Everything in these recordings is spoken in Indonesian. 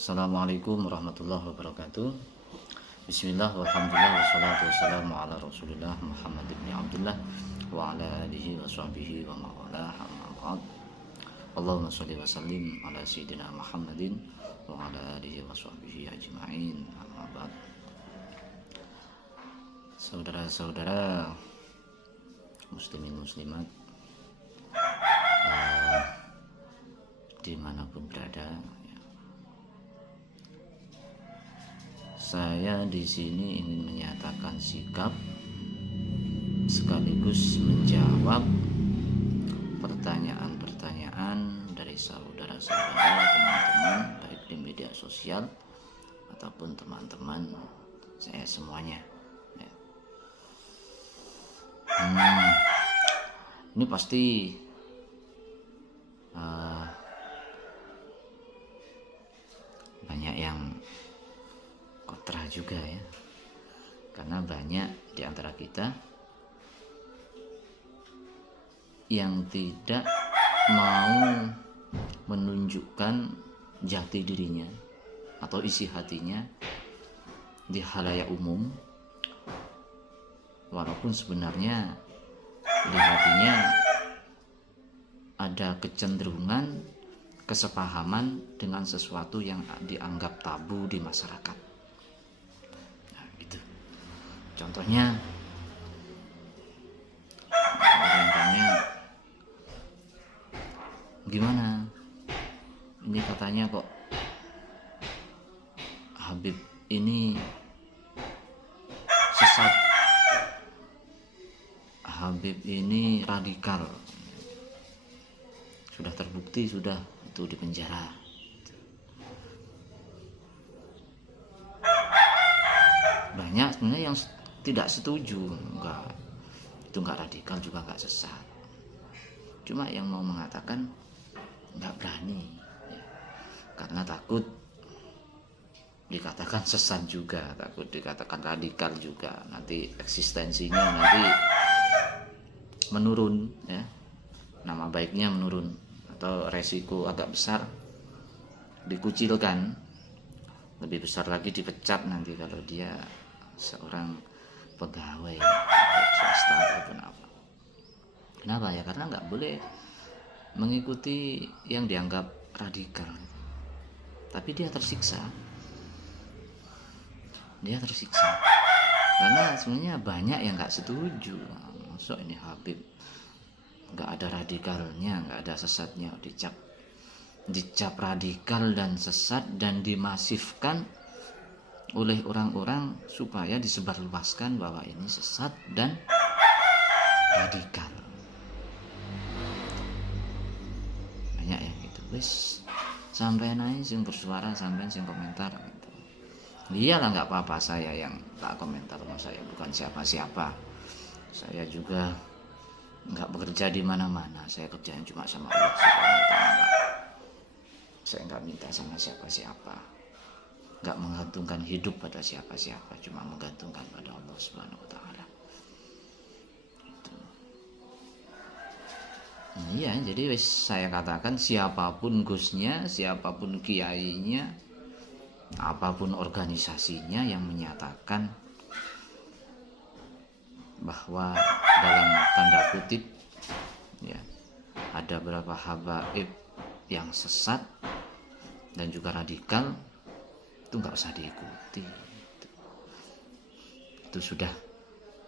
Assalamualaikum warahmatullahi wabarakatuh. Bismillah walhamdulillah wassalatu wassalamu ala rasulillah Muhammad ibn Abdullah wa ala alihi wa sahbihi wa mawala amma ba'd. Allahumma salli wa sallim ala sayyidina Muhammadin wa ala alihi wa sahbihi ajma'in amma ba'd. Saudara-saudara muslimin muslimat dimanapun berada, saya di sini ingin menyatakan sikap sekaligus menjawab pertanyaan-pertanyaan dari saudara-saudara, teman-teman baik di media sosial ataupun teman-teman saya semuanya. Ini pasti banyak yang kontra juga ya, karena banyak di antara kita yang tidak mau menunjukkan jati dirinya atau isi hatinya di halayak umum, walaupun sebenarnya di hatinya ada kecenderungan kesepahaman dengan sesuatu yang dianggap tabu di masyarakat. Nah, gitu. Contohnya, orang tanya, gimana? Ini katanya kok Habib ini sesat, Habib ini radikal, sudah terbukti, sudah itu di penjara. Banyak sebenarnya yang tidak setuju, itu enggak radikal juga enggak sesat. Cuma yang mau mengatakan enggak berani ya, karena takut dikatakan sesat juga, takut dikatakan radikal juga, nanti eksistensinya nanti menurun ya, nama baiknya menurun, atau resiko agak besar dikucilkan, lebih besar lagi dipecat nanti kalau dia seorang pegawai swasta ataupun apa. Kenapa ya? Karena nggak boleh mengikuti yang dianggap radikal, tapi dia tersiksa karena sebenarnya banyak yang nggak setuju. Masuk ini Habib nggak ada radikalnya, nggak ada sesatnya, dicap radikal dan sesat dan dimasifkan oleh orang-orang supaya disebarluaskan bahwa ini sesat dan radikal. Banyak yang gitu. Wis sampai naik sing bersuara, sampai sing komentar gitu. Iyalah, nggak apa-apa, saya yang tak komentar, saya bukan siapa-siapa. Saya juga nggak bekerja di mana-mana, saya kerjanya cuma sama Allah Subhanahu wa Ta'ala. Saya nggak minta sama siapa-siapa, nggak menggantungkan hidup pada siapa-siapa, cuma menggantungkan pada Allah Subhanahu wa Ta'ala. Iya, jadi saya katakan siapapun gusnya, siapapun kiainya, apapun organisasinya yang menyatakan bahwa dalam tanda kutip ya ada beberapa habaib yang sesat dan juga radikal, itu nggak usah diikuti. Itu sudah,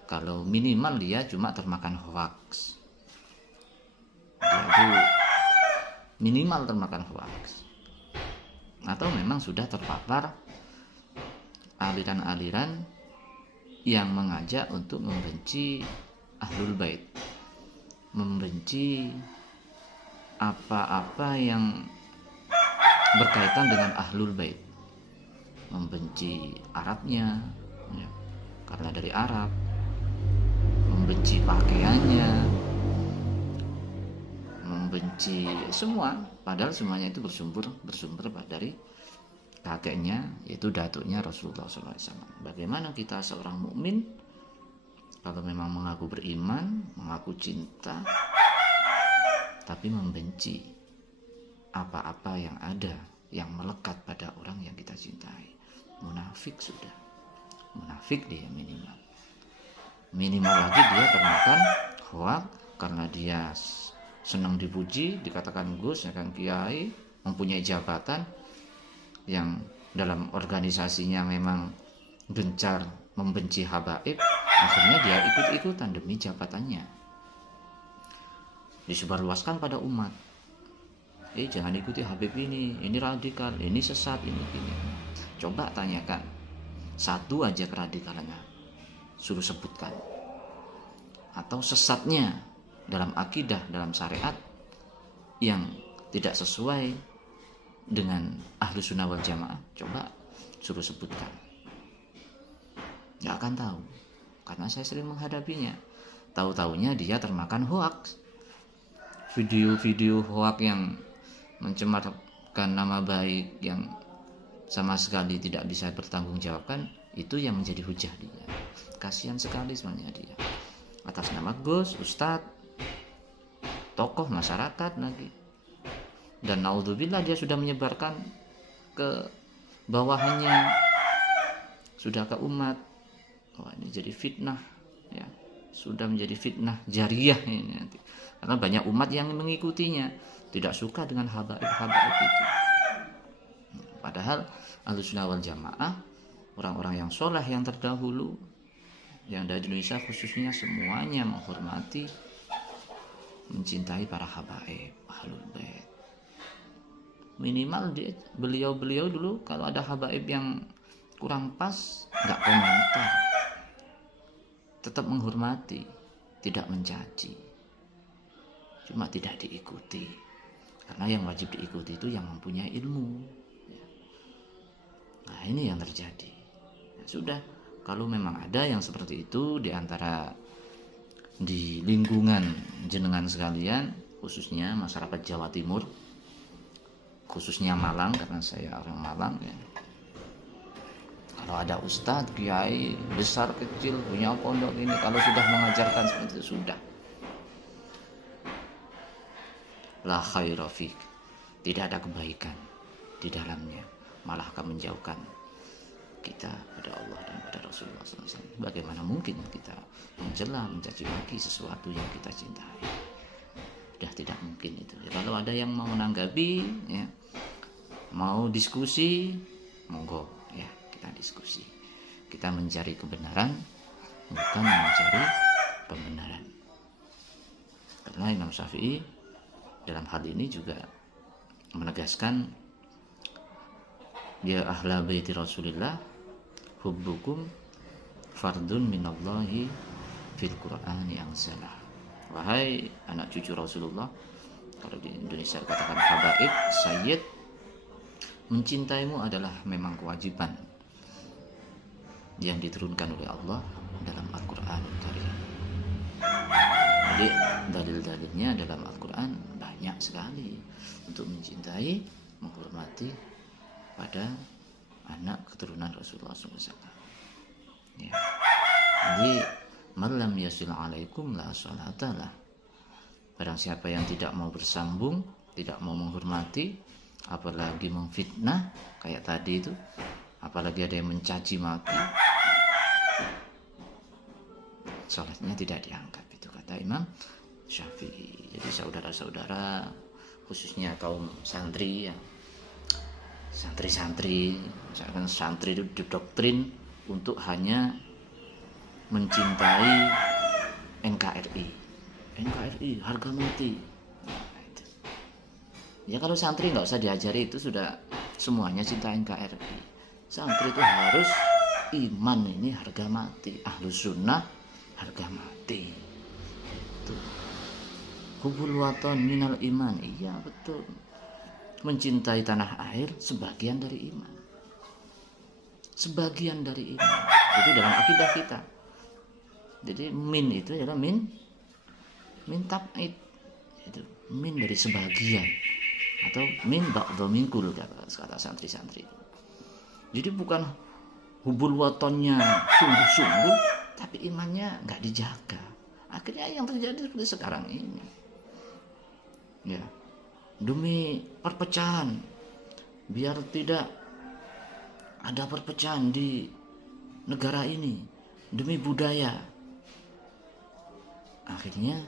kalau minimal dia cuma termakan hoax, dia itu minimal termakan hoax, atau memang sudah terpapar aliran-aliran yang mengajak untuk membenci Ahlul Bait, membenci apa-apa yang berkaitan dengan Ahlul Bait, membenci Arabnya ya, karena dari Arab, membenci pakaiannya, membenci semua, padahal semuanya itu bersumber dari kakeknya, yaitu datuknya Rasulullah SAW. Bagaimana kita seorang mukmin kalau memang mengaku beriman, mengaku cinta, tapi membenci apa-apa yang ada yang melekat pada orang yang kita cintai. Munafik sudah, munafik dia minimal lagi dia termakan hoak karena dia senang dipuji, dikatakan Gus, ya kan, kiai, mempunyai jabatan yang dalam organisasinya memang gencar membenci habaib, akhirnya dia ikut-ikutan demi jabatannya, disebarluaskan pada umat. Jangan ikuti Habib ini radikal, ini sesat, ini gini. Coba tanyakan satu aja keradikalannya, suruh sebutkan, atau sesatnya dalam akidah, dalam syariat yang tidak sesuai dengan Ahlus Sunnah wal Jamaah, coba suruh sebutkan. Gak akan tahu, karena saya sering menghadapinya. Tahu-taunya dia termakan hoaks, video-video hoaks yang mencemarkan nama baik, yang sama sekali tidak bisa bertanggungjawabkan, itu yang menjadi hujah dia. Kasihan sekali sebenarnya dia, atas nama Gus, Ustadz, tokoh masyarakat lagi, dan naudzubillah dia sudah menyebarkan ke bawahannya, sudah ke umat. Ini jadi fitnah, ya, sudah menjadi fitnah jariyah ini nanti, karena banyak umat yang mengikutinya, tidak suka dengan habaib itu. Padahal Ahlussunnah wal Jamaah, orang-orang yang soleh yang terdahulu, yang dari Indonesia khususnya, semuanya menghormati, mencintai para habaib, ahlul bait. Minimal beliau dulu kalau ada habaib yang kurang pas, nggak komentar, tetap menghormati, tidak mencaci, cuma tidak diikuti, karena yang wajib diikuti itu yang mempunyai ilmu. Nah, ini yang terjadi. Ya, sudah, kalau memang ada yang seperti itu di antara di lingkungan jenengan sekalian, khususnya masyarakat Jawa Timur, khususnya Malang, karena saya orang Malang, ya. Kalau ada ustadz, kiai, besar kecil, punya pondok ini, kalau sudah mengajarkan seperti itu, sudah, la khaira fik, tidak ada kebaikan di dalamnya, malah akan menjauhkan kita pada Allah dan pada Rasulullah SAW. Bagaimana mungkin kita mencela, mencaci maki sesuatu yang kita cintai? Sudah tidak mungkin itu. Ya, kalau ada yang mau menanggapi, ya, mau diskusi, monggo, ya, kita diskusi. Kita mencari kebenaran, bukan mencari pembenaran. Karena Imam Syafi'i dalam hal ini juga menegaskan, ya ahla baiti Rasulillah, hubbukum fardun minallahi fil Qur'ani anzalah. Wahai anak cucu Rasulullah, kalau di Indonesia katakan habaib, sayyid, mencintaimu adalah memang kewajiban yang diturunkan oleh Allah dalam Al-Qur'an Karim. Jadi dalil-dalilnya dalam Al-Quran banyak sekali untuk mencintai, menghormati pada anak keturunan Rasulullah SAW. Ya. Jadi malam yasil alaikum la salatalah. Barang siapa yang tidak mau bersambung, tidak mau menghormati, apalagi memfitnah kayak tadi itu, apalagi ada yang mencaci maki, salatnya tidak diangkat, itu kata Imam Syafi'i. Jadi saudara-saudara, khususnya kaum santri, ya, santri-santri, misalkan santri itu didoktrin untuk hanya mencintai NKRI harga mati. Nah, itu. Ya kalau santri nggak usah diajari, itu sudah semuanya cinta NKRI. Santri itu harus iman, ini harga mati, Ahlus Sunnah harga mati. Itu hubul waton minal iman. Iya betul, mencintai tanah air sebagian dari iman, sebagian dari iman. Itu dalam akidah kita. Jadi min itu adalah min tab'id, itu min dari sebagian, atau min ba'dha minkul, kata santri-santri. Jadi bukan hubul watonnya sungguh-sungguh, tapi imannya nggak dijaga. Akhirnya yang terjadi seperti sekarang ini, ya, demi perpecahan, biar tidak ada perpecahan di negara ini demi budaya. Akhirnya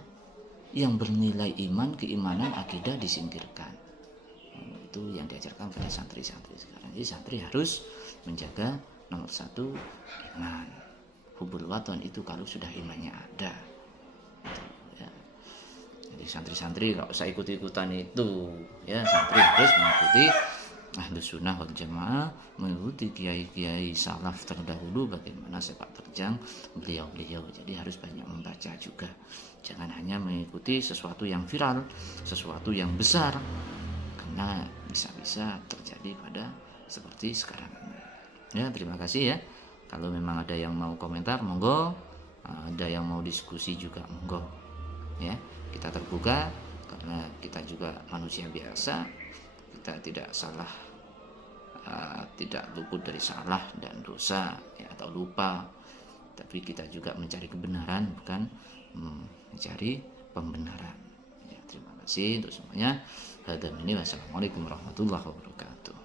yang bernilai iman, keimanan, akidah disingkirkan. Itu yang diajarkan pada santri-santri sekarang. Jadi santri harus menjaga nomor satu iman. Hubul waton itu kalau sudah imannya ada. Ya. Jadi santri-santri nggak usah ikut-ikutan itu. Ya, santri harus mengikuti Ahlus Sunnah wal Jamaah, mengikuti kiai-kiai salaf terdahulu bagaimana sepak terjang beliau-beliau. Jadi harus banyak membaca juga. Jangan hanya mengikuti sesuatu yang viral, sesuatu yang besar, karena bisa-bisa terjadi pada seperti sekarang. Ya, terima kasih ya. Kalau memang ada yang mau komentar, monggo. Ada yang mau diskusi juga, monggo. Ya, kita terbuka karena kita juga manusia biasa. Kita tidak salah, tidak luput dari salah dan dosa ya, atau lupa, tapi kita juga mencari kebenaran, bukan mencari pembenaran ya. Terima kasih untuk semuanya. Wassalamualaikum warahmatullahi wabarakatuh.